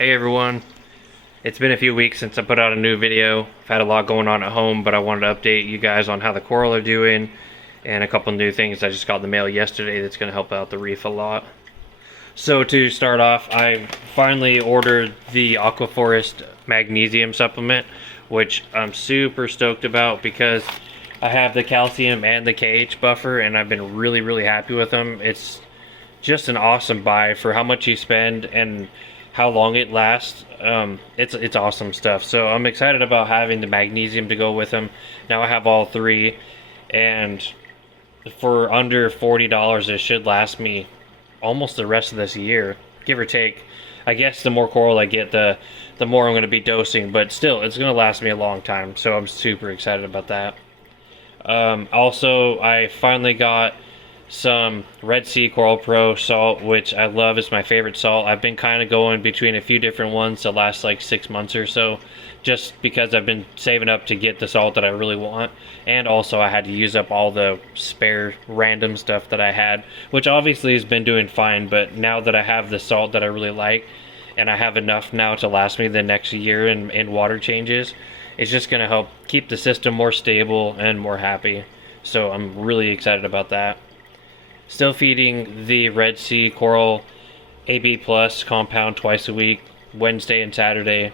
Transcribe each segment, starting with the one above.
Hey everyone, it's been a few weeks since I put out a new video. I've had a lot going on at home, but I wanted to update you guys on how the coral are doing and a couple new things I just got in the mail yesterday that's going to help out the reef a lot. So to start off, I finally ordered the Aquaforest magnesium supplement, which I'm super stoked about because I have the calcium and the KH buffer and I've been really happy with them. It's just an awesome buy for how much you spend and how long it lasts. It's awesome stuff. So I'm excited about having the magnesium to go with them. Now I have all three, and for under $40 it should last me almost the rest of this year, give or take. I guess the more coral I get, the more I'm going to be dosing, but still it's going to last me a long time, so I'm super excited about that. Also, I finally got some Red Sea Coral Pro salt, which I love. It's my favorite salt. I've been kind of going between a few different ones the last like 6 months or so, just because I've been saving up to get the salt that I really want, and also I had to use up all the spare random stuff that I had, which obviously has been doing fine, but now that I have the salt that I really like and I have enough now to last me the next year in water changes, it's just going to help keep the system more stable and more happy. So I'm really excited about that. Still feeding the Red Sea Coral AB Plus compound twice a week, Wednesday and Saturday.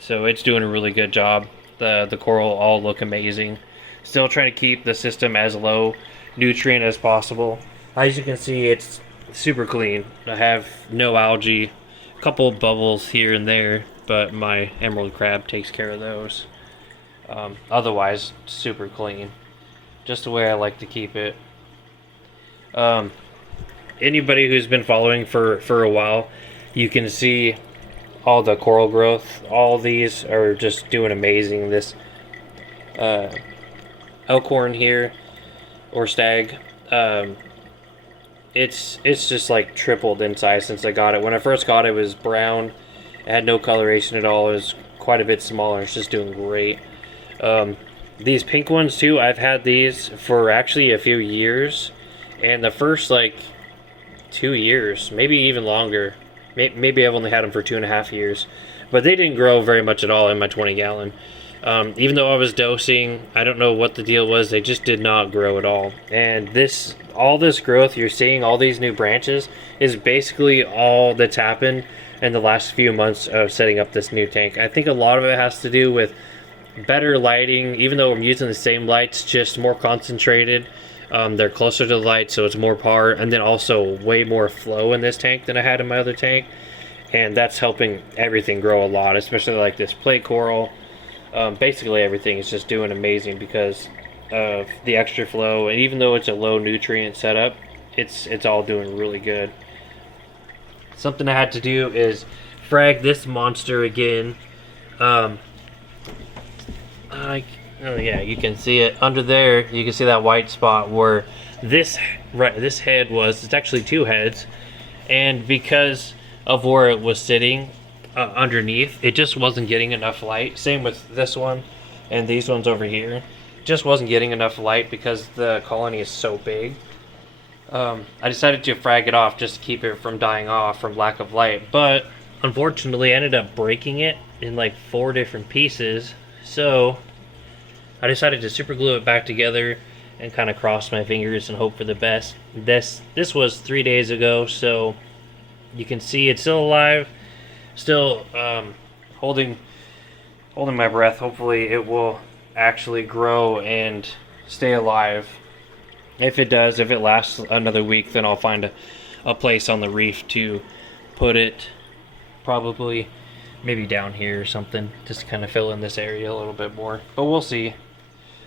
So it's doing a really good job. The coral all look amazing. Still trying to keep the system as low nutrient as possible. As you can see, it's super clean. I have no algae, a couple bubbles here and there, but my emerald crab takes care of those. Otherwise, super clean. Just the way I like to keep it. Anybody who's been following for a while, you can see all the coral growth. All these are just doing amazing. This elkhorn here, or stag, it's just like tripled in size since I got it. When I first got it, it was brown. It had no coloration at all. It was quite a bit smaller. It's just doing great. These pink ones too, I've had these for actually a few years. And the first like 2 years, maybe even longer, maybe I've only had them for 2.5 years, but they didn't grow very much at all in my 20 gallon. Even though I was dosing, I don't know what the deal was, they just did not grow at all. And all this growth you're seeing, all these new branches, is basically all that's happened in the last few months of setting up this new tank. I think a lot of it has to do with better lighting, even though I'm using the same lights, just more concentrated. They're closer to the light, so it's more power, and then also way more flow in this tank than I had in my other tank, and that's helping everything grow a lot, especially like this plate coral. Basically everything is just doing amazing because of the extra flow, and even though it's a low nutrient setup, it's all doing really good. Something I had to do is frag this monster again. Oh yeah, you can see it under there. You can see that white spot where this head was. It's actually two heads, and because of where it was sitting underneath, it just wasn't getting enough light. Same with this one and these ones over here. Just wasn't getting enough light because the colony is so big. I decided to frag it off just to keep it from dying off from lack of light, but unfortunately I ended up breaking it in like 4 different pieces. So I decided to super glue it back together and kind of cross my fingers and hope for the best. This was 3 days ago, so you can see it's still alive, still holding my breath. Hopefully it will actually grow and stay alive. If it does, if it lasts another week, then I'll find a place on the reef to put it, probably maybe down here or something, just to kind of fill in this area a little bit more, but we'll see.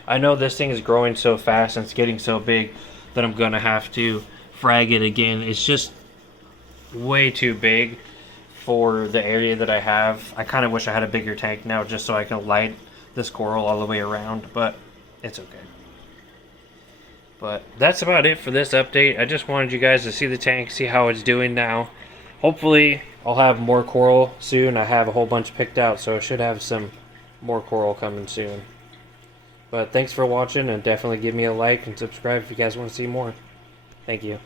I know this thing is growing so fast and it's getting so big that I'm gonna have to frag it again. It's just way too big for the area that I have. I kind of wish I had a bigger tank now just so I can light this coral all the way around, but it's okay. But that's about it for this update. I just wanted you guys to see the tank, see how it's doing now. Hopefully I'll have more coral soon. I have a whole bunch picked out, so I should have some more coral coming soon. But thanks for watching, and definitely give me a like and subscribe if you guys want to see more. Thank you.